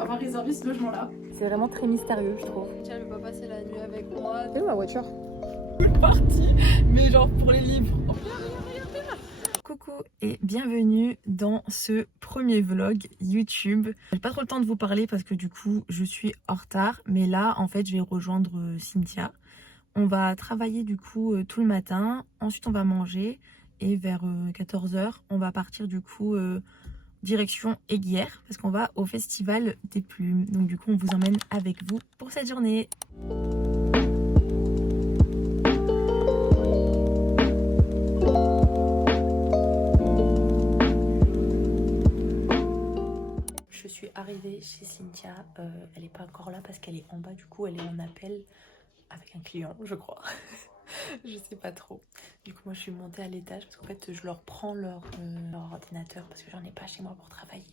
avoir réservé ce logement-là. C'est vraiment très mystérieux, je trouve. Tiens, elle veut pas passer la nuit avec moi. C'est où ma voiture? Cool partie, mais genre pour les livres. Coucou et bienvenue dans ce premier vlog YouTube. J'ai pas trop le temps de vous parler parce que du coup je suis en retard, mais là en fait je vais rejoindre Cynthia. On va travailler du coup tout le matin, ensuite on va manger et vers 14h on va partir du coup direction Aiguière parce qu'on va au festival des plumes. Donc du coup on vous emmène avec vous pour cette journée. Je suis arrivée chez Cynthia, elle n'est pas encore là parce qu'elle est en bas, du coup elle est en appel avec un client je crois. Je sais pas trop. Du coup moi je suis montée à l'étage parce qu'en fait je leur prends leur ordinateur parce que j'en ai pas chez moi pour travailler.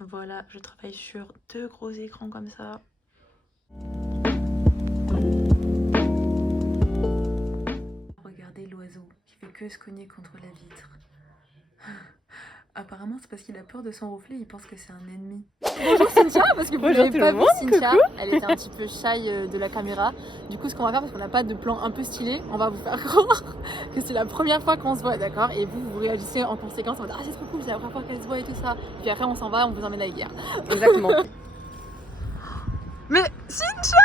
Voilà, je travaille sur 2 gros écrans comme ça. Regardez l'oiseau qui fait que se cogner contre la vitre. Apparemment c'est parce qu'il a peur de son reflet, il pense que c'est un ennemi. Bonjour Cynthia, parce que vous Bonjour n'avez tout pas le vu monde, Cynthia, coucou. elle était un petit peu shy de la caméra. Du coup ce qu'on va faire, parce qu'on n'a pas de plan un peu stylé, on va vous faire croire que c'est la première fois qu'on se voit, d'accord? Et vous réagissez en conséquence, on va dire ah c'est trop cool, c'est la première fois qu'elle se voit et tout ça. Puis après on s'en va, on vous emmène à Aiguière. Exactement. Mais Cynthia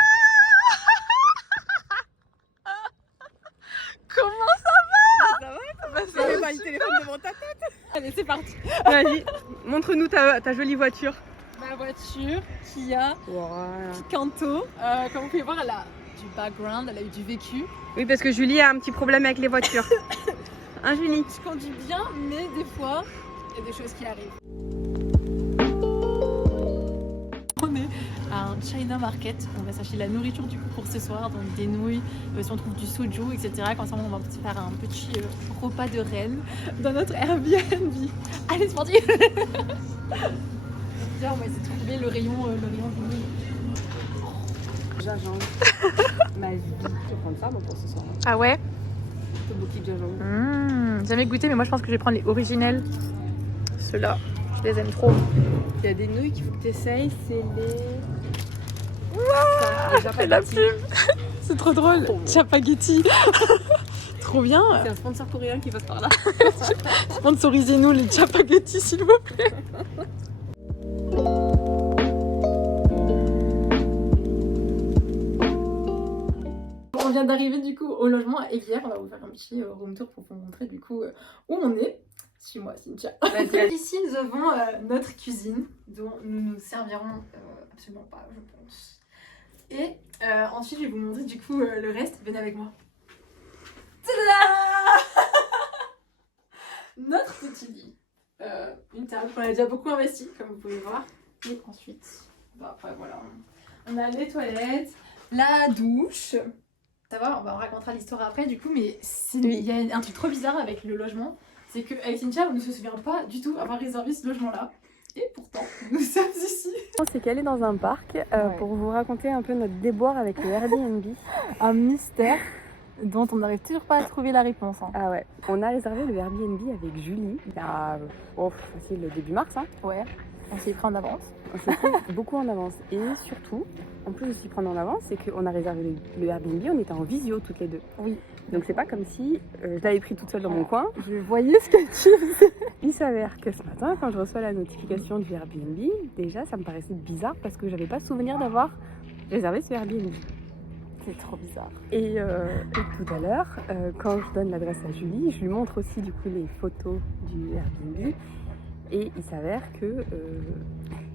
comment ça va? Bah, ça va, le téléphone devant ta tête. allez c'est parti. Vas-y, montre-nous ta jolie voiture. Ma voiture, Kia, Voilà. Picanto, comme vous pouvez voir elle a du background, elle a eu du vécu. Oui, parce que Julie a un petit problème avec les voitures. Hein, Julie? Je conduis bien, mais des fois, il y a des choses qui arrivent. On est à un China Market, on va s'acheter la nourriture du coup pour ce soir, donc des nouilles, si on trouve du soju, etc. Comme ça, on va se faire un petit repas de reine dans notre Airbnb. Allez, c'est parti. Tiens, on va essayer de trouver le rayon vinyle. Gingembre. Ma vie. Je vais prendre ça pour ce soir. Ah ouais? Tout beaucoup de gingembre. Jamais goûté, mais moi je pense que je vais prendre les originels. Ceux-là, je les aime trop. Il y a des nouilles qu'il faut que tu essayes, c'est les. C'est la pub. C'est trop drôle. Chapaghetti. Trop bien. C'est un sponsor coréen qui passe par là. Sponsorisez-nous les chapaghetti s'il vous plaît. On vient d'arriver du coup au logement à Aiguière. On va vous faire un petit room tour pour vous montrer du coup où on est. Suis-moi Cynthia. Ici nous avons notre cuisine dont nous nous servirons absolument pas je pense. Et ensuite je vais vous montrer du coup le reste. Venez avec moi. Tada. Notre petit lit. Une table qu'on a déjà beaucoup investi comme vous pouvez voir. Et ensuite, bah, après voilà, on a les toilettes, la douche. Ça va, on racontera l'histoire après du coup, mais il y a un truc trop bizarre avec le logement. C'est qu'avec Cynthia, on ne se souvient pas du tout avoir réservé ce logement-là. Et pourtant, nous sommes ici. On s'est calé dans un parc pour vous raconter un peu notre déboire avec le Airbnb. Un mystère dont on n'arrive toujours pas à trouver la réponse. Hein. Ah ouais, on a réservé le Airbnb avec Julie il y a facile le début mars. Hein. Ouais, on s'est pris en avance. On s'est pris beaucoup en avance. Et surtout, en plus de s'y prendre en avance, c'est qu'on a réservé le Airbnb, on était en visio toutes les deux. Oui. Donc c'est pas comme si je l'avais pris toute seule dans mon coin. Je voyais ce que tu faisais. Il s'avère que ce matin, quand je reçois la notification du Airbnb, déjà ça me paraissait bizarre parce que j'avais pas souvenir d'avoir réservé ce Airbnb. C'est trop bizarre. Et tout à l'heure, quand je donne l'adresse à Julie, je lui montre aussi du coup les photos du Airbnb. Et il s'avère que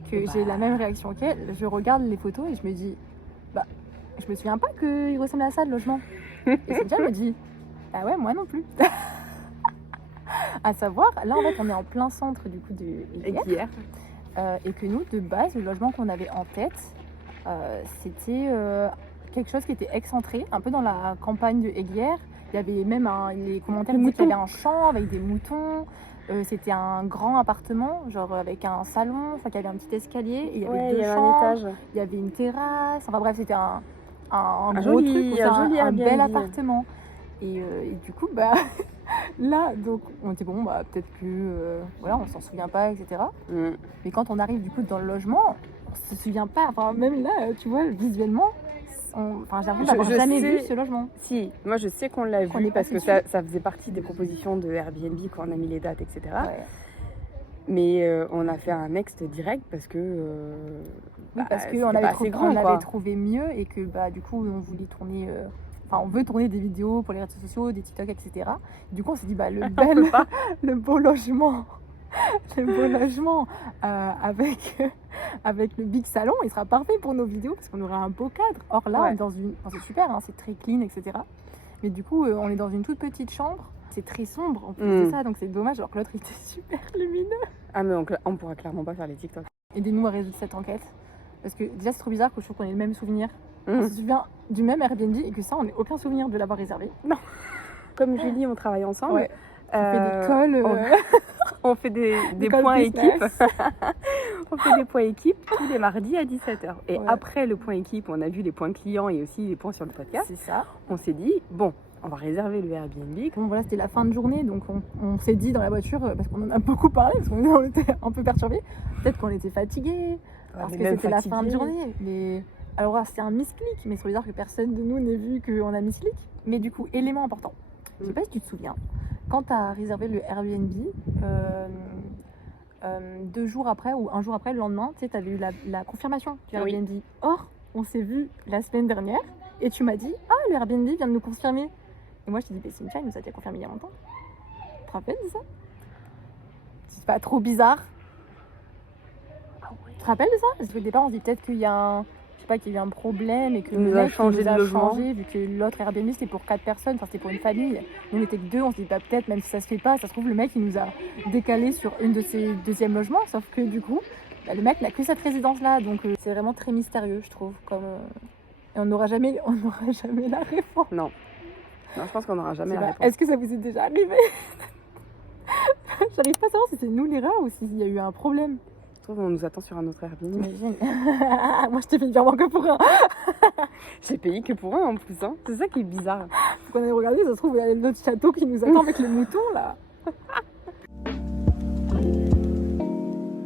j'ai la même réaction qu'elle. Je regarde les photos et je me dis, bah, je me souviens pas qu'il ressemblait à ça le logement. Et Cynthia me dit, ah ouais, moi non plus. À savoir, là en fait, on est en plein centre du coup de Aiguière. Et que nous, de base, le logement qu'on avait en tête, c'était quelque chose qui était excentré, un peu dans la campagne de Aiguière. Il y avait même les commentaires disaient qu'il y avait un champ avec des moutons. C'était un grand appartement, genre avec un salon, enfin qu'il y avait un petit escalier, et il y avait deux chambres, un étage. il y avait une terrasse, enfin bref c'était un gros joli, truc, un joli un bel Airbnb. appartement. Et du coup, bah, là, donc, on était bon, bah, peut-être que, voilà, on s'en souvient pas, etc. Mais quand on arrive, du coup, dans le logement, on se souvient pas. Enfin, même là, tu vois, visuellement, enfin, j'ai l'impression d'avoir jamais vu ce logement. Si, moi, je sais qu'on l'a vu parce que ça faisait partie des propositions de Airbnb quand on a mis les dates, etc. Ouais. Mais on a fait un next direct parce que oui, parce qu'on avait trouvé mieux et que bah, du coup on voulait tourner on veut tourner des vidéos pour les réseaux sociaux, des TikTok, etc. Du coup on s'est dit bah, le beau logement avec le big salon, il sera parfait pour nos vidéos parce qu'on aura un beau cadre. Or là, c'est super, hein, c'est très clean, etc. Mais du coup, on est dans une toute petite chambre. C'est très sombre en plus de ça, donc c'est dommage, alors que l'autre était super lumineux. Ah mais on pourra clairement pas faire les TikTok. Aidez-nous à résoudre cette enquête. Parce que déjà c'est trop bizarre que je trouve qu'on ait le même souvenir. On se souvient du même Airbnb et que ça on n'ait aucun souvenir de l'avoir réservé. Non. Comme Julie, on travaille ensemble. Ouais. On fait des calls. On fait des points équipe. On fait des points équipe tous les mardis à 17h. Et après le point équipe, on a vu les points clients et aussi les points sur le podcast. C'est ça. On s'est dit, bon, on va réserver le Airbnb. Bon, voilà, c'était la fin de journée, donc on s'est dit dans la voiture, parce qu'on en a beaucoup parlé, parce qu'on était un peu perturbés, peut-être qu'on était fatigués, parce que c'était la fin de journée. Mais alors là, c'est un misclick, mais c'est bizarre que personne de nous n'ait vu qu'on a misclick. Mais du coup, élément important, je sais pas si tu te souviens, quand tu as réservé le Airbnb, 2 jours après ou un jour après, le lendemain, tu sais, tu avais eu la confirmation du Airbnb. Or, on s'est vu la semaine dernière et tu m'as dit « Ah, le Airbnb vient de nous confirmer !» Et moi, je t'ai dit « Cynthia, il nous a déjà confirmé il y a longtemps. » Tu te rappelles de ça? C'est pas trop bizarre? Tu te rappelles de ça? Parce qu'au départ, on se dit peut-être qu'il y a qu'il y a eu un problème et que le mec nous a changé vu que l'autre Airbnb c'était pour 4 personnes, enfin c'était pour une famille. Nous on était que 2, on se dit bah, peut-être même si ça se fait pas, ça se trouve le mec il nous a décalé sur une de ses deuxièmes logements, sauf que du coup bah, le mec n'a que cette résidence là, donc c'est vraiment très mystérieux je trouve. Et on n'aura jamais la réponse. Non, je pense qu'on n'aura jamais la réponse. Est-ce que ça vous est déjà arrivé? J'arrive pas à savoir si c'est nous l'erreur ou s'il y a eu un problème. On nous attend sur un autre Airbnb. Moi je t'ai payé virement que pour un. J'ai payé que pour un en plus, hein. C'est ça qui est bizarre. Faut qu'on aille regarder, ça se trouve il y a notre château qui nous attend avec les moutons là.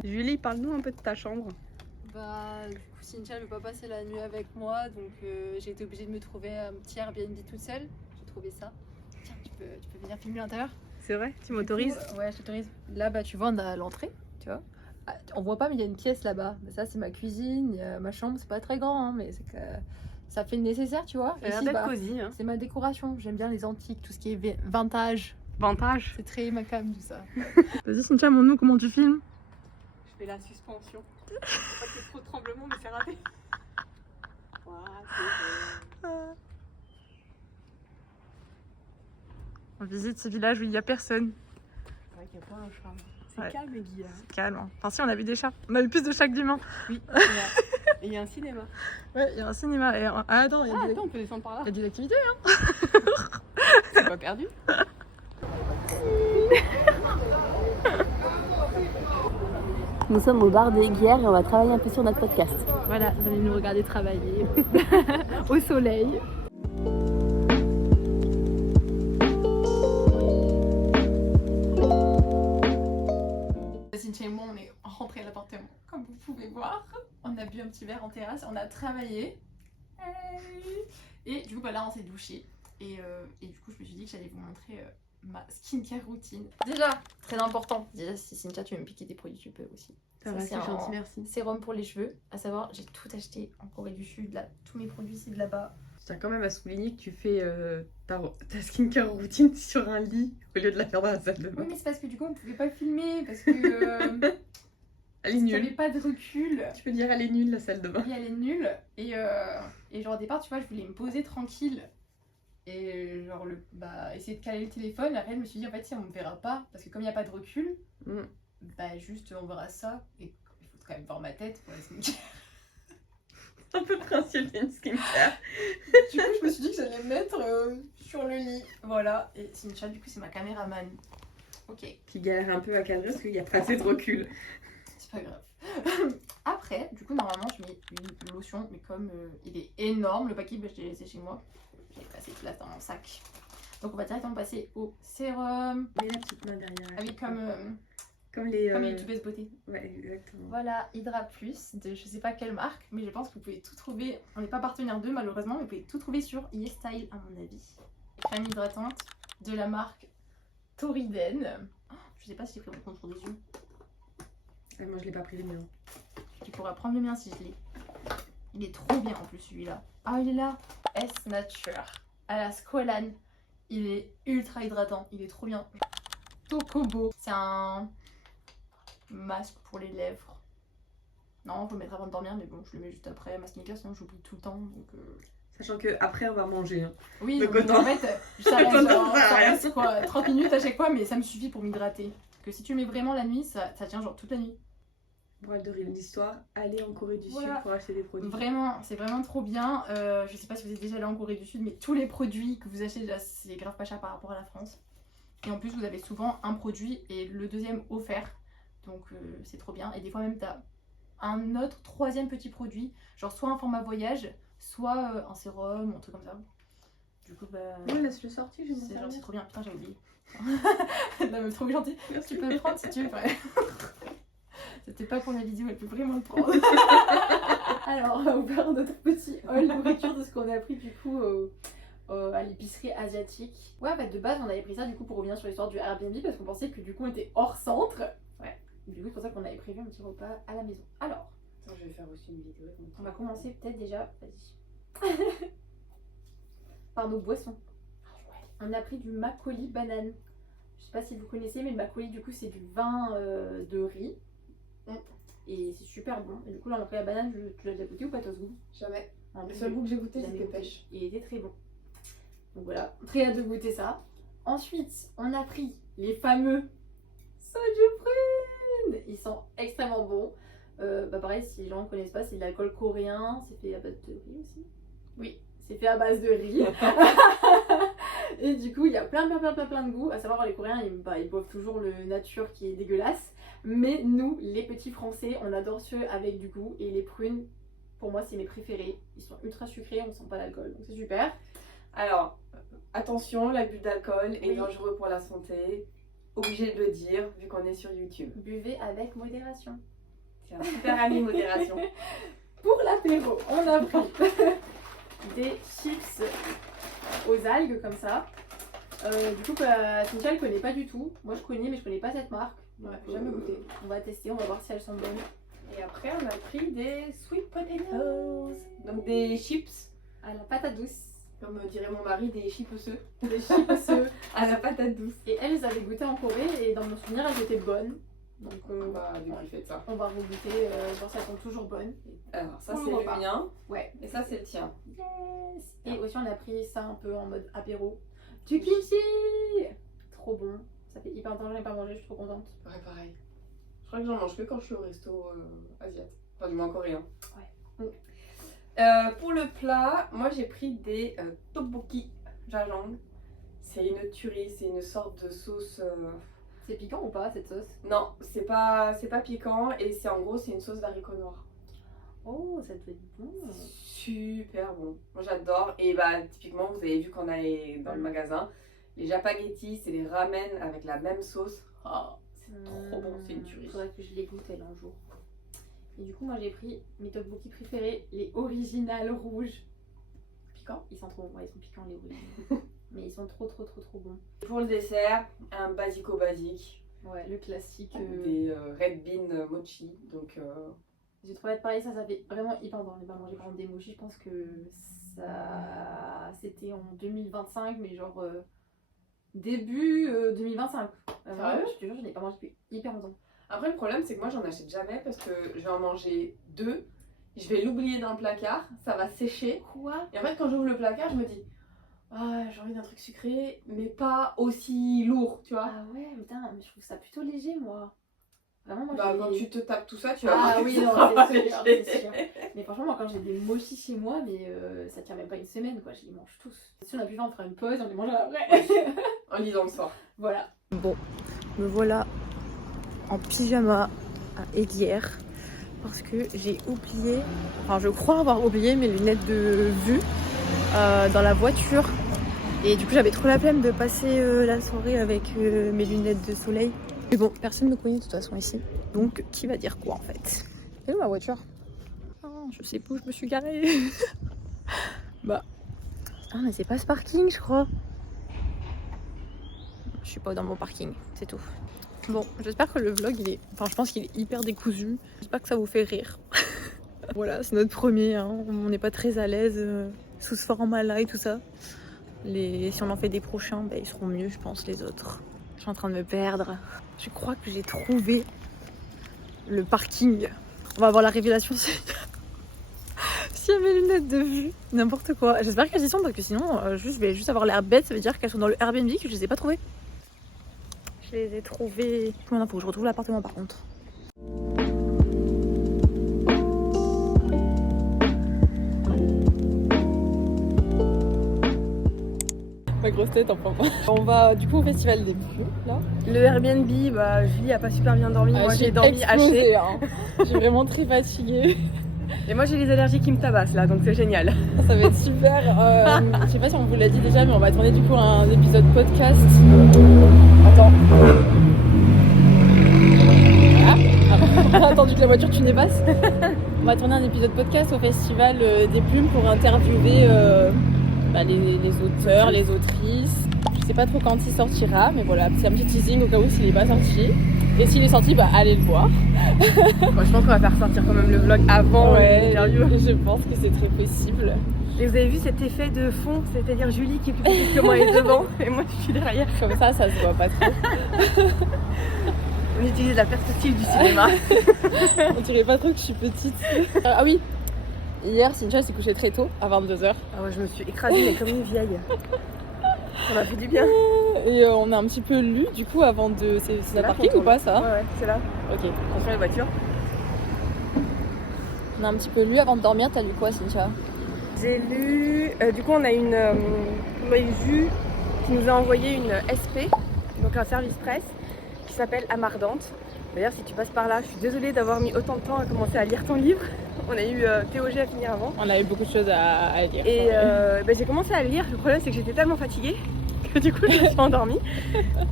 Julie, parle-nous un peu de ta chambre. Bah du coup Cynthia ne veut pas passer la nuit avec moi, donc j'ai été obligée de me trouver un petit Airbnb toute seule. J'ai trouvé ça. Tiens, tu peux venir filmer l'intérieur. C'est vrai? Tu m'autorises? Ouais, je t'autorise. Là bah tu vois on a l'entrée, tu vois. On voit pas mais il y a une pièce là-bas, ça c'est ma cuisine, ma chambre, c'est pas très grand hein, mais c'est que ça fait le nécessaire tu vois. Ça a l'air d'être cosy hein. C'est ma décoration, j'aime bien les antiques, tout ce qui est vintage. Vintage? C'est très ma cam tout ça. Vas-y Cynthia, montre-nous comment tu filmes. Je fais la suspension. Faut pas qu'il y ait trop de tremblements mais c'est raté. On visite ce village où il n'y a personne. C'est vrai qu'il n'y a pas un chat. C'est calme, Guy. C'est calme. Hein. Enfin, si, on a vu des chats. On a vu plus de chats que d'humains. Oui. Et il y a un cinéma. Ouais, il y a un cinéma. Et attends, on peut descendre par là. Il y a des activités, hein. C'est pas perdu. Nous sommes au bar de Guière et on va travailler un peu sur notre podcast. Voilà, vous allez nous regarder travailler au soleil. Cynthia et moi, on est rentrés à l'appartement, comme vous pouvez voir. On a bu un petit verre en terrasse, on a travaillé. Et du coup, bah là, on s'est douché. Et du coup, je me suis dit que j'allais vous montrer ma skincare routine. Déjà, très important. Déjà, si Cynthia, tu veux me piquer des produits, tu peux aussi. Ça va, c'est gentil, merci. Sérum pour les cheveux. À savoir, j'ai tout acheté en Corée du Sud. Là, tous mes produits, c'est de là-bas. Je tiens quand même à souligner que tu fais ta skincare routine sur un lit au lieu de la faire dans la salle de bain. Oui, mais c'est parce que du coup, on pouvait pas le filmer parce que elle est nulle. J'avais pas de recul. Tu peux dire elle est nulle la salle de bain. Oui, elle est nulle. Et genre au départ, tu vois, je voulais me poser tranquille et genre essayer de caler le téléphone. Après, je me suis dit en fait, si on me verra pas parce que comme il y a pas de recul, bah juste on verra ça et il faut quand même voir ma tête pour la skincare. Un peu le principe d'une skincare. Du coup, je me suis dit que j'allais me mettre sur le lit. Voilà. Et Cynthia, du coup, c'est ma caméraman. Ok. Qui galère un peu à cadrer parce qu'il n'y a pas assez de recul. C'est pas grave. Après, du coup, normalement, je mets une lotion, mais comme il est énorme, le paquet, je l'ai laissé chez moi. J'ai pas assez de place dans mon sac. Donc on va directement passer au sérum. Mets la petite main derrière. Ah oui, comme les YouTubeuses beauté. Ouais, exactement. Voilà, Hydra Plus de je sais pas quelle marque, mais je pense que vous pouvez tout trouver. On n'est pas partenaire d'eux malheureusement, mais vous pouvez tout trouver sur YesStyle à mon avis. Crème hydratante de la marque Toriden. Oh, je sais pas si j'ai pris mon contour des yeux. Moi je l'ai pas pris le mien. Tu pourras prendre le mien si je l'ai. Il est trop bien en plus celui-là. Ah il est là. S Nature à la squalane. Il est ultra hydratant. Il est trop bien. Tokobo. C'est un masque pour les lèvres. Non, faut le mettre avant de dormir, mais bon, je le mets juste après ma sneaker, sinon j'oublie tout le temps. Donc Sachant que après on va manger. Hein. Oui, donc donc, en fait, j'arrête genre, ça ça reste quoi, 30 minutes à chaque fois, mais ça me suffit pour m'hydrater. Parce que si tu le mets vraiment la nuit, ça tient genre toute la nuit. Morale de l'histoire, allez en Corée du Voilà. Sud pour acheter des produits. Vraiment, c'est vraiment trop bien. Je sais pas si vous êtes déjà allé en Corée du Sud, mais tous les produits que vous achetez déjà, c'est grave pas cher par rapport à la France. Et en plus, vous avez souvent un produit et le deuxième offert. Donc c'est trop bien. Et des fois même, t'as un autre troisième petit produit, genre soit un format voyage, soit un sérum ou un truc comme ça. Du coup, bah. Ouais, laisse-le sortir, je C'est genre, c'est trop bien. Putain, j'ai oublié. La meuf trop gentille. Tu peux le prendre si tu veux. Ouais. C'était pas pour la vidéo, elle peut vraiment le prendre. Alors, on va ouvrir notre petit haul nourriture de ce qu'on a pris du coup à l'épicerie asiatique. Ouais, en fait, de base, on avait pris ça du coup pour revenir sur l'histoire du Airbnb parce qu'on pensait que du coup on était hors centre. Ouais. Du coup, c'est pour ça qu'on avait prévu un petit repas à la maison. Alors, attends, je vais faire aussi une vidéo. on va commencer peut-être déjà. Vas-y. Par nos boissons. On a pris du makgeolli banane. Je sais pas si vous connaissez, mais le makgeolli du coup c'est du vin de riz. Et c'est super bon. Et du coup là on a pris la banane, tu l'as déjà goûté ou pas toi ce goût? Jamais. Un Le peu. seul goût que j'ai goûté Jamais c'était goûté. pêche. Et il était très bon. Donc voilà, très hâte de goûter ça. Ensuite, on a pris les fameux soju prunes. Ils sont extrêmement bons. Pareil, si les gens ne connaissent pas, c'est de l'alcool coréen. C'est fait à base de riz aussi. Oui, c'est fait à base de riz. Et du coup, il y a plein de goûts. À savoir, les Coréens, ils boivent toujours le nature qui est dégueulasse. Mais nous, les petits Français, on adore ceux avec du goût. Et les prunes, pour moi, c'est mes préférés. Ils sont ultra sucrés, on ne sent pas l'alcool. Donc c'est super. Alors, attention, l'abus d'alcool est Oui. dangereux pour la santé. Obligé de le dire, vu qu'on est sur YouTube. Buvez avec modération. C'est un super ami modération. Pour l'apéro, on a pris des chips aux algues comme ça. Du coup, Cynthia, elle connaît pas du tout. Moi, je connais, mais je connais pas cette marque. Ouais, Jamais goûté. On va tester, on va voir si elles sont bonnes. Et après, on a pris des sweet potatoes. Donc des chips, À la patate douce. comme dirait mon mari, des chipseux. Des chips À la patate douce. Et elles avaient goûté en Corée et dans mon souvenir, elles étaient bonnes. Donc, Bah, du coup, faites ça. on va regoûter, voir si elles sont toujours bonnes. Alors, ça, Pour c'est le le repas. mien. Ouais. Et ça, c'est le tien. Yes. Et aussi, on a pris ça un peu en mode apéro. Du kimchi. Trop bon. Ça fait hyper longtemps que je n'ai pas mangé, je suis trop contente. Ouais, pareil. Je crois que j'en mange que quand je suis au resto asiatique. Enfin, du moins coréen. Ouais. Pour le plat, moi j'ai pris des tteokbokki jajang. C'est une tuerie, c'est une sorte de sauce. C'est piquant ou pas cette sauce? Non, c'est pas piquant et c'est en gros c'est une sauce d'haricots noirs. Oh, ça doit être bon. C'est super bon. Moi j'adore. Et bah typiquement vous avez vu qu'on allait dans le magasin. Les japagetti, c'est les ramen avec la même sauce. Oh, c'est trop bon, c'est une tuerie. Faudrait que je les goûte elle un jour. Et du coup, moi j'ai pris mes tteokbokki préférés, les originales rouges. Piquant. Ils sont trop bons, ouais, ils sont piquants les originaux. Mais ils sont trop bons. Pour le dessert, un basico basique. Ouais, le classique. Des red bean mochi. Donc J'ai trouvé pareil, ça fait vraiment hyper longtemps. On n'a pas mangé par exemple des mochis, je pense que ça c'était en 2025, mais genre début 2025. Sérieux? Je te jure, je n'ai pas mangé depuis hyper longtemps. après le problème c'est que moi j'en achète jamais parce que je vais en manger 2. Je vais l'oublier dans le placard, ça va sécher. Quoi? Et en fait quand j'ouvre le placard je me dis ah j'ai envie d'un truc sucré mais pas aussi lourd tu vois. Ah ouais, putain, mais je trouve ça plutôt léger moi. Vraiment, moi Bah j'ai- quand tu te tapes tout ça tu vas Ah voir que oui, ça non, sera pas c'est sûr, léger. c'est sûr. Mais franchement, moi quand j'ai des mochis chez moi, mais ça tient même pas une semaine quoi, je les mange tous. Si on a pu faire, on fera une pause, on les mangera après. En lisant le soir. Voilà. Bon, me voilà en pyjama à Aiguière parce que j'ai oublié, enfin je crois avoir oublié mes lunettes de vue dans la voiture. Et du coup j'avais trop la flemme de passer la soirée avec mes lunettes de soleil. Mais bon, personne ne me connaît de toute façon ici. Donc qui va dire quoi en fait? C'est où ma voiture? Oh, je sais pas où je me suis garée. Bah. Ah mais c'est pas ce parking je crois. Je suis pas dans mon parking, c'est tout. Bon, j'espère que le vlog il est... Enfin je pense qu'il est hyper décousu. J'espère que ça vous fait rire. Voilà, c'est notre premier, hein. On n'est pas très à l'aise sous ce format-là et tout ça. Si on en fait des prochains, bah, ils seront mieux je pense les autres. Je suis en train de me perdre. Je crois que j'ai trouvé le parking. On va avoir la révélation s'il y a mes lunettes de vue. N'importe quoi. J'espère qu'elles y sont parce que sinon je vais juste avoir l'air bête. Ça veut dire qu'elles sont dans le Airbnb que je les ai pas trouvées. Je les ai trouvées. Maintenant faut que je retrouve l'appartement par contre. Ma grosse tête en point. On va du coup au festival des plumes là. Le Airbnb, bah Julie a pas super bien dormi. Moi j'ai dormi haché. Hein. J'ai vraiment très fatiguée. Et moi j'ai les allergies qui me tabassent là, donc c'est génial. Ça va être super. Je sais pas si on vous l'a dit déjà, mais on va tourner du coup un épisode podcast. Attends. On a attendu que la voiture tu passe. On va tourner un épisode podcast au festival des plumes pour interviewer les auteurs, les autrices. Je sais pas trop quand il sortira, mais voilà, c'est un petit teasing au cas où s'il est pas sorti. Et s'il est sorti, bah allez le voir. Moi, je pense qu'on va faire sortir quand même le vlog avant l'interview. Je pense que c'est très possible. Et vous avez vu cet effet de fond, c'est-à-dire Julie qui est plus petite que moi est devant et moi je suis derrière. Comme ça se voit pas trop. On utilise la perspective du cinéma. On dirait pas trop que je suis petite. Ah oui, hier Cynthia s'est couchée très tôt, à 22h. Ah ouais, je me suis écrasée mais comme une vieille. Ça m'a fait du bien. Et on a un petit peu lu du coup avant de... C'est la parking ou pas ça? Ouais, c'est là. Ok. On prend la voiture. On a un petit peu lu avant de dormir, t'as lu quoi Cynthia? J'ai lu... du coup on a une Ju qui nous a envoyé une SP, donc un service presse, qui s'appelle Amardante. D'ailleurs si tu passes par là, je suis désolée d'avoir mis autant de temps à commencer à lire ton livre. On a eu TOG à finir avant. On a eu beaucoup de choses à lire. Et j'ai commencé à lire, le problème c'est que j'étais tellement fatiguée que du coup je me suis endormie.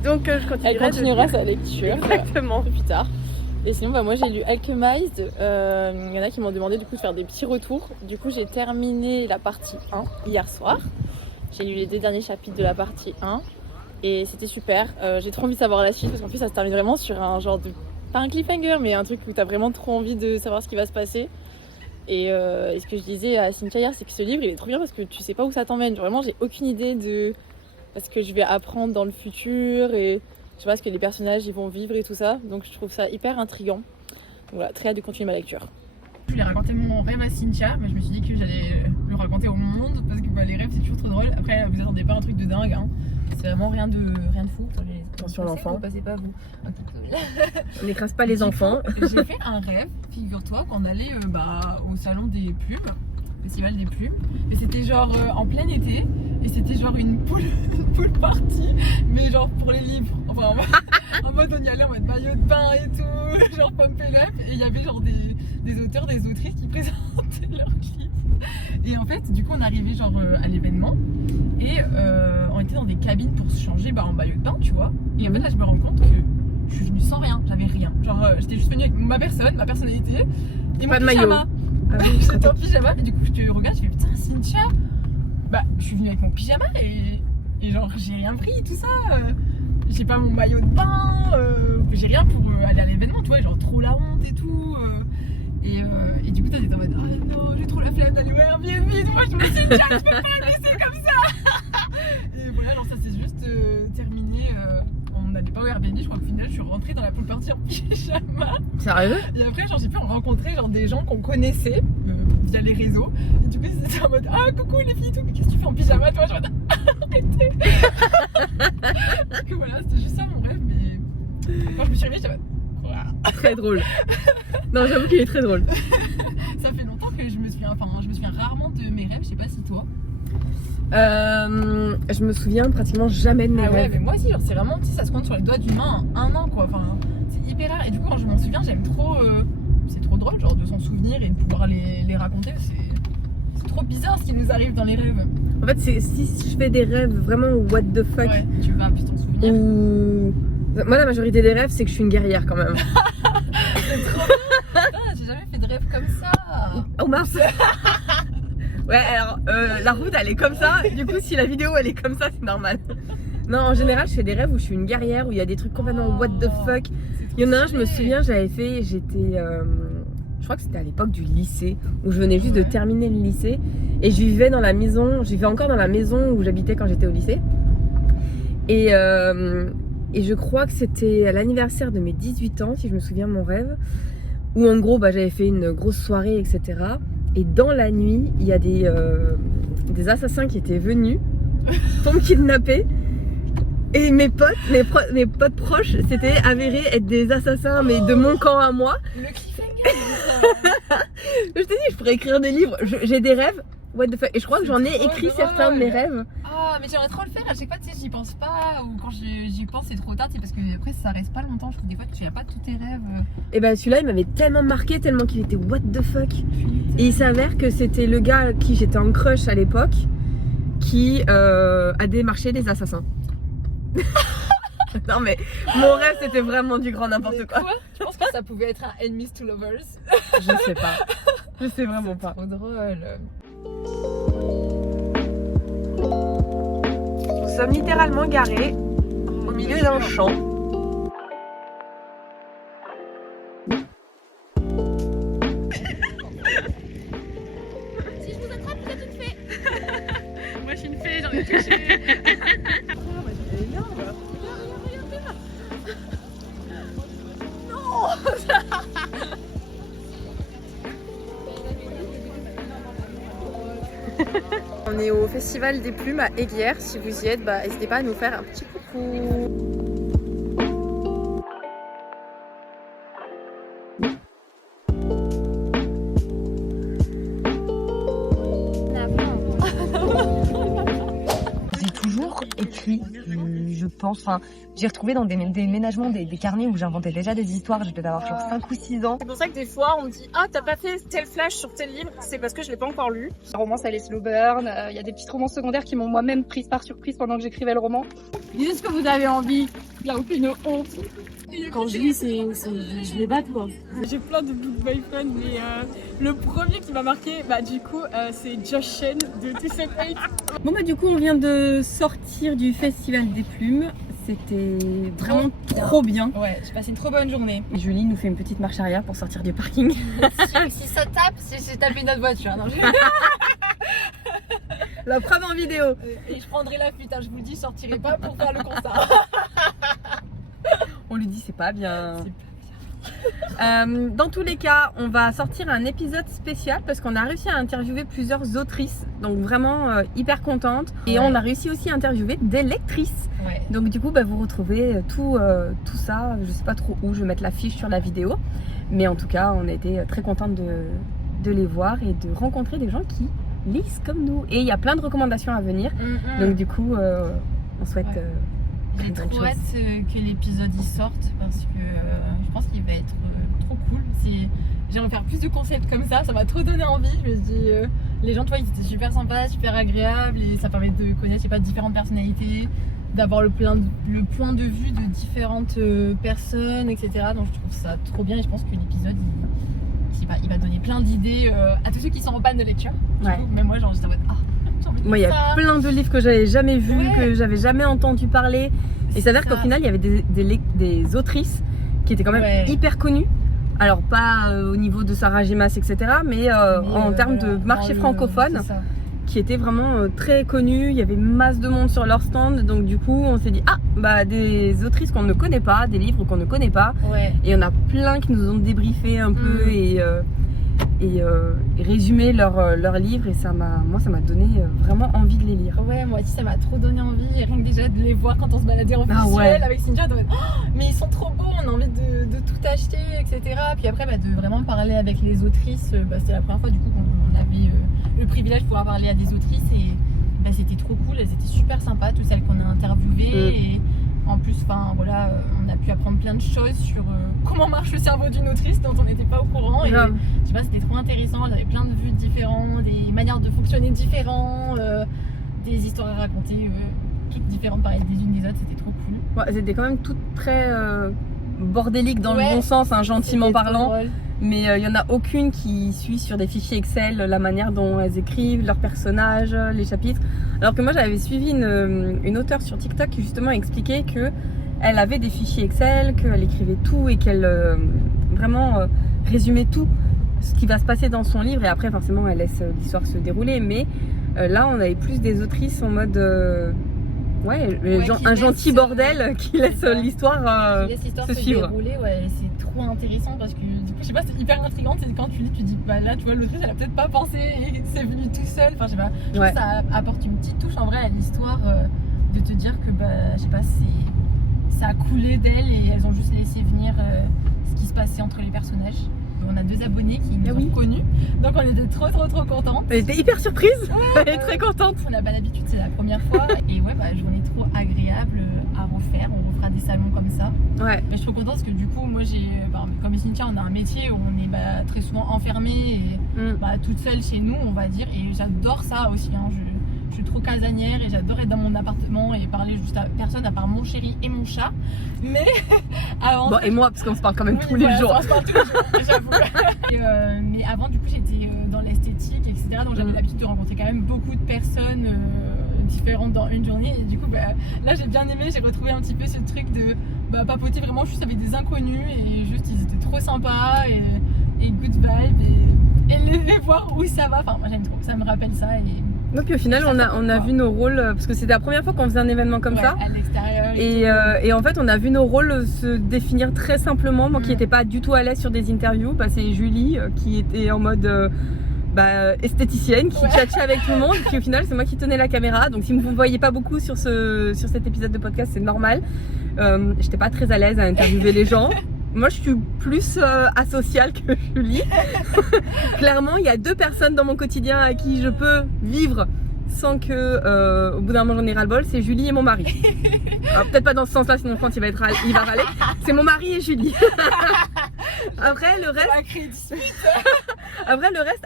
Donc je continuerai. Elle continuera sa lecture. Exactement. Plus tard. Et sinon moi j'ai lu Alchemized. Il y en a qui m'ont demandé du coup de faire des petits retours. Du coup j'ai terminé la partie 1 hier soir. J'ai lu les 2 derniers chapitres de la partie 1. Et c'était super. J'ai trop envie de savoir la suite parce qu'en plus ça se termine vraiment sur un genre de... Pas un cliffhanger mais un truc où t'as vraiment trop envie de savoir ce qui va se passer. Et ce que je disais à Cynthia hier, c'est que ce livre il est trop bien parce que tu sais pas où ça t'emmène. Vraiment j'ai aucune idée de ce que je vais apprendre dans le futur et je sais pas ce que les personnages ils vont vivre et tout ça. Donc je trouve ça hyper intriguant. Donc voilà, très hâte de continuer ma lecture. Je voulais raconter mon rêve à Cynthia, mais je me suis dit que j'allais le raconter au monde parce que les rêves c'est toujours trop drôle. Après vous attendez pas un truc de dingue, hein. C'est vraiment rien de fou. Attention l'enfant. Vous passez pas vous. On n'écrase pas les enfants. J'ai fait un rêve, figure-toi, qu'on allait au salon des plumes, festival des plumes. Et c'était genre en plein été. Et c'était genre une pool party, mais genre pour les livres. Enfin en mode on y allait en mode maillot de bain et tout, genre pump it up. Et il y avait genre des auteurs, des autrices qui présentaient leurs livres. Et en fait, du coup, on arrivait genre à l'événement et on était dans des cabines pour se changer en maillot de bain, tu vois. Et en fait, là, je me rends compte que je suis venue sans rien, j'avais rien. Genre, j'étais juste venue avec ma personne, ma personnalité et mon pyjama. Ah oui, j'étais en pyjama et du coup, je te regarde, je fais putain, Cynthia, je suis venue avec mon pyjama et genre, j'ai rien pris, tout ça. J'ai pas mon maillot de bain, j'ai rien pour aller à l'événement, tu vois, genre trop la honte et tout. Et du coup, t'es en mode oh non, j'ai trop la flemme d'aller au Airbnb. Moi, je me suis dit, je peux pas le laisser comme ça. Et voilà, alors ça s'est juste terminé. On n'allait pas au Airbnb, je crois qu'au final, je suis rentrée dans la pool party en pyjama. Sérieux? Et après, genre, j'ai pu rencontrer genre, des gens qu'on connaissait via les réseaux. Et du coup, c'était en mode ah, coucou les filles, tout, mais qu'est-ce que tu fais en pyjama, toi? Je me dis arrêtez. Donc voilà, c'était juste ça mon rêve, mais quand je me suis réveillée, j'étais en mode très drôle. Non, j'avoue qu'il est très drôle. Ça fait longtemps que je me souviens rarement de mes rêves, je sais pas si toi. Je me souviens pratiquement jamais de mes rêves. Ah ouais, rêves. mais moi aussi, genre, c'est vraiment, tu sais, ça se compte sur les doigts d'une main en un an quoi. Enfin, c'est hyper rare. Et du coup, quand je m'en souviens, j'aime trop. C'est trop drôle, genre de s'en souvenir et de pouvoir les raconter. C'est trop bizarre ce qui nous arrive dans les rêves. En fait, si je fais des rêves vraiment what the fuck, Ouais, tu vas plus t'en souvenir. ou... Moi, la majorité des rêves, c'est que je suis une guerrière quand même. J'ai jamais fait de rêve comme ça. Oh mince. Ouais, alors la route elle est comme ça, du coup si la vidéo elle est comme ça c'est normal. Non, en général je fais des rêves où je suis une guerrière, où il y a des trucs complètement what the fuck. Il y en a un, je me souviens, j'étais, je crois que c'était à l'époque du lycée, où je venais juste de terminer le lycée. Et je vivais dans la maison, je vivais encore dans la maison où j'habitais quand j'étais au lycée. Et je crois que c'était à l'anniversaire de mes 18 ans, si je me souviens de mon rêve, où en gros j'avais fait une grosse soirée, etc. Et dans la nuit, il y a des assassins qui étaient venus pour me kidnapper. Et mes potes proches s'étaient avérés être des assassins, mais de mon camp à moi. Le cliffhanger. Je t'ai dit, je pourrais écrire des livres. J'ai des rêves, what the fuck. Et je crois que j'en ai écrit certains de mes rêves. Ah, mais j'aimerais trop le faire. À chaque fois, tu sais, j'y pense pas. Ou quand j'y pense, c'est trop tard. Parce que après, ça reste pas longtemps. Je trouve des fois, tu n'as pas tous tes rêves. Et ben celui-là, il m'avait tellement marqué, tellement qu'il était what the fuck. Et il s'avère que c'était le gars à qui j'étais en crush à l'époque qui a démarché des assassins. Non mais mon rêve c'était vraiment du grand n'importe quoi. Tu penses que ça pouvait être un Enemies to Lovers? Je sais pas. Je sais vraiment pas. Trop drôle. Nous sommes littéralement garés au milieu d'un champ. Si je vous attrape, vous êtes une fée. Moi je suis une fée, j'en ai touché. On est au Festival des Plumes à Aiguières. Si vous y êtes, n'hésitez pas à nous faire un petit coucou. J'ai toujours écrit, je pense, enfin, j'ai retrouvé dans des déménagements des carnets où j'inventais déjà des histoires, je devais avoir genre 5 ou 6 ans. C'est pour ça que des fois on me dit ah t'as pas fait tel flash sur tel livre, c'est parce que je l'ai pas encore lu. La romance elle est slow burn, il y a des petites romances secondaires qui m'ont moi-même prise par surprise pendant que j'écrivais le roman. Dites ce que vous avez envie, il n'y a aucune honte. Quand je lis, je les bats quoi. J'ai plein de book boyfriend mais le premier qui m'a marqué c'est Josh Chen de 278. Bon du coup on vient de sortir du Festival des Plumes. C'était vraiment trop bien. Ouais, j'ai passé une trop bonne journée. Julie nous fait une petite marche arrière pour sortir du parking. Si ça tape, j'ai tapé notre voiture. Non, La preuve en vidéo. Et je prendrai la fuite, je vous le dis, je sortirai pas pour faire le constat. On lui dit c'est pas bien. Dans tous les cas, on va sortir un épisode spécial parce qu'on a réussi à interviewer plusieurs autrices, donc vraiment hyper contente. Et on a réussi aussi à interviewer des lectrices. Ouais. Donc du coup, vous retrouvez tout ça. Je sais pas trop où, je vais mettre l'affiche sur la vidéo. Mais en tout cas, on a été très contente de les voir et de rencontrer des gens qui lisent comme nous. Et il y a plein de recommandations à venir. Donc du coup, on souhaite... J'ai trop hâte que l'épisode y sorte parce que je pense qu'il va être trop cool. J'aimerais faire plus de concepts comme ça m'a trop donné envie. Je me dis, les gens, tu vois, ils étaient super sympas, super agréables et ça permet de connaître, je sais pas, différentes personnalités, d'avoir le point de vue de différentes personnes, etc. Donc je trouve ça trop bien et je pense que l'épisode il va donner plein d'idées à tous ceux qui sont en panne de lecture. Du coup, même moi, genre, j'étais en mode moi, il y a plein de livres que j'avais jamais vus, que j'avais jamais entendu parler. Et il s'avère qu'au final, il y avait des autrices qui étaient quand même hyper connues. Alors, pas au niveau de Sarah Gémas, etc., mais en termes de marché francophone, qui étaient vraiment très connues. Il y avait masse de monde sur leur stand. Donc, du coup, on s'est dit, des autrices qu'on ne connaît pas, des livres qu'on ne connaît pas. Et il y en a plein qui nous ont débriefé un peu et résumer leurs livres et moi ça m'a donné vraiment envie de les lire. Ouais, moi aussi ça m'a trop donné envie, rien que déjà de les voir quand on se baladait en visuel avec Cynthia, mais ils sont trop beaux, on a envie de tout acheter, etc. Puis après de vraiment parler avec les autrices, c'était la première fois du coup qu'on avait le privilège de pouvoir parler à des autrices et c'était trop cool, elles étaient super sympas, toutes celles qu'on a interviewées et en plus on a pu apprendre plein de choses sur comment marche le cerveau d'une autrice dont on n'était pas au courant. Et je sais pas, c'était trop intéressant. Elle avait plein de vues différentes, des manières de fonctionner différentes, des histoires à raconter toutes différentes, pareil, des unes des autres. C'était trop cool. Ouais, c'était quand même toutes très bordéliques dans le bon sens, hein, gentiment parlant. Mais il y en a aucune qui suit sur des fichiers Excel la manière dont elles écrivent, leurs personnages, les chapitres. Alors que moi j'avais suivi une auteure sur TikTok qui justement expliquait que elle avait des fichiers Excel, qu'elle écrivait tout et qu'elle vraiment résumait tout ce qui va se passer dans son livre. Et après forcément elle laisse l'histoire se dérouler. Mais là on avait plus des autrices en mode un gentil bordel qui laisse l'histoire se suivre. Dérouler, c'est trop intéressant parce que du coup je sais pas, c'est hyper intriguant. Et quand tu lis, tu dis bah là tu vois l'autrice elle a peut-être pas pensé et c'est venu tout seul. Enfin je sais pas, je trouve que ça apporte une petite touche en vrai à l'histoire de te dire que bah je sais pas, ça a coulé d'elle et elles ont juste laissé venir ce qui se passait entre les personnages. On a 2 abonnés qui nous ont connus, donc on était trop contentes. Elle était hyper surprise, elle est très contente. On n'a pas l'habitude, c'est la première fois et journée trop agréable à refaire. On refera des salons comme ça. Mais je suis trop contente parce que du coup moi comme Cynthia on a un métier où on est très souvent enfermé et toute seule chez nous on va dire, et j'adore ça aussi. Je suis trop casanière et j'adore être dans mon appartement et parler juste à personne à part mon chéri et mon chat. Mais avant et moi parce qu'on se parle quand même tous les jours. On se parle tous les jours, j'avoue. Mais avant du coup j'étais dans l'esthétique etc. Donc j'avais l'habitude de rencontrer quand même beaucoup de personnes différentes dans une journée. Et du coup là j'ai bien aimé, j'ai retrouvé un petit peu ce truc de papoter vraiment juste avec des inconnus et juste ils étaient trop sympas et good vibe et les voir où ça va. Enfin moi j'aime trop, ça me rappelle ça. Donc au final on a vu nos rôles, parce que c'était la première fois qu'on faisait un événement comme ça à l'extérieur et en fait on a vu nos rôles se définir très simplement. Moi qui n'étais pas du tout à l'aise sur des interviews, c'est Julie qui était en mode esthéticienne, qui tchatchait avec tout le monde, puis au final c'est moi qui tenais la caméra. Donc si vous ne me voyez pas beaucoup sur cet épisode de podcast, c'est normal. J'étais pas très à l'aise à interviewer les gens. Moi je suis plus asociale que Julie. Clairement il y a 2 personnes dans mon quotidien à qui je peux vivre sans que au bout d'un moment j'en ai ras-le-bol, c'est Julie et mon mari. Alors peut-être pas dans ce sens là sinon Franck il va râler. C'est mon mari et Julie. Après le reste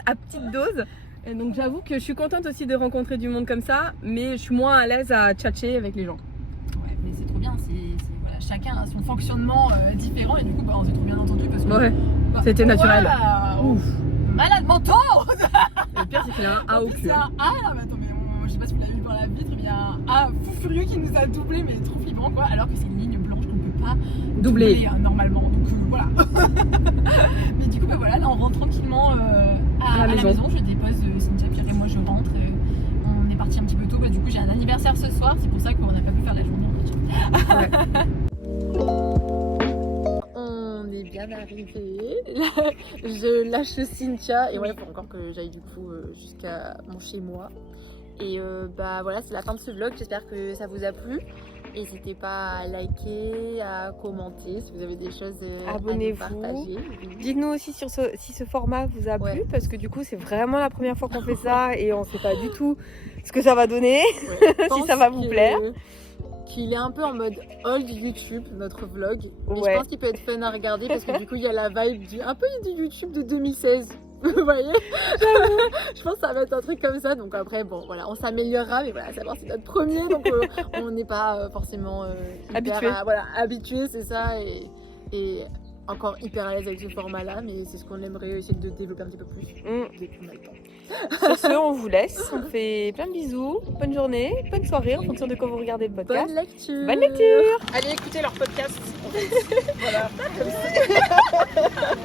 à petite dose. Et donc j'avoue que je suis contente aussi de rencontrer du monde comme ça, mais je suis moins à l'aise à tchatcher avec les gens. Mais c'est trop bien, chacun a son fonctionnement différent et du coup on s'est trop bien entendu parce que c'était naturel. Ouf. Malade mentaux. Le pire c'est qu'il y a un A au cul. C'est un A là, mais attends, je sais pas si vous l'avez vu par la vitre, mais il y a un A fou furieux qui nous a doublé, mais trop flippant quoi, alors que c'est une ligne blanche qu'on peut pas doubler normalement, donc voilà. Mais du coup là on rentre tranquillement à la maison, je dépose Cynthia, Pierre et moi je rentre. On est parti un petit peu tôt, du coup j'ai un anniversaire ce soir, c'est pour ça qu'on n'a pas pu faire la journée en voiture. On est bien arrivé. Je lâche Cynthia et faut encore que j'aille du coup jusqu'à mon chez moi. Et voilà, c'est la fin de ce vlog, j'espère que ça vous a plu. N'hésitez pas à liker, à commenter si vous avez des choses à nous partager. Dites-nous aussi si ce format vous a plu, parce que du coup c'est vraiment la première fois qu'on fait ça et on sait pas du tout ce que ça va donner, si ça va vous plaire. Qu'il est un peu en mode old YouTube, notre vlog. Mais je pense qu'il peut être fun à regarder parce que du coup il y a la vibe un peu du YouTube de 2016. Vous voyez, je pense que ça va être un truc comme ça. Donc après on s'améliorera, mais voilà, savoir c'est notre premier, donc on n'est pas forcément habitué, c'est ça, et encore hyper à l'aise avec ce format là, mais c'est ce qu'on aimerait essayer de développer un petit peu plus dès qu'on a le temps. Sur ce, on vous laisse, on fait plein de bisous, bonne journée, bonne soirée en fonction de quand vous regardez le podcast. Bonne lecture. Bonne lecture. Allez écouter leur podcast. Voilà, comme ça.